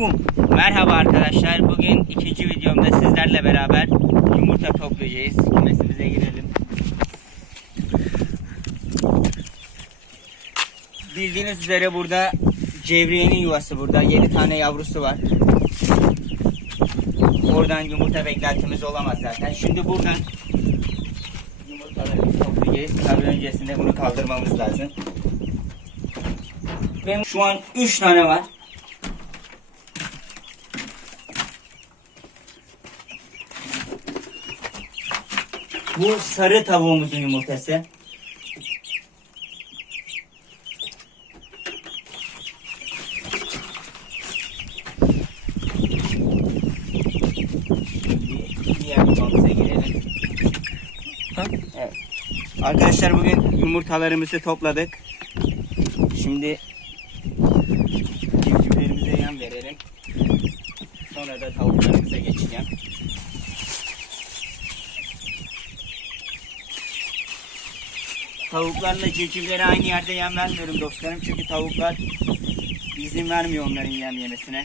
Bum. Merhaba arkadaşlar. Bugün ikinci videomda sizlerle beraber yumurta toplayacağız. Kümesimize girelim. Bildiğiniz üzere burada cevriyenin yuvası burada. 7 tane yavrusu var. Oradan yumurta beklentimiz olamaz zaten. Şimdi buradan yumurtaları toplayacağız. Tabii öncesinde bunu kaldırmamız lazım. Ve şu an 3 tane var. Bu sarı tavuğumuzun yumurtası. Evet. Arkadaşlar bugün yumurtalarımızı topladık. Şimdi civcivlerimize yem verelim. Sonra da tavuklarımıza geçeceğim. Tavuklarla civcivlere aynı yerde yem vermiyorum dostlarım. Çünkü tavuklar izin vermiyor onların yem yemesine.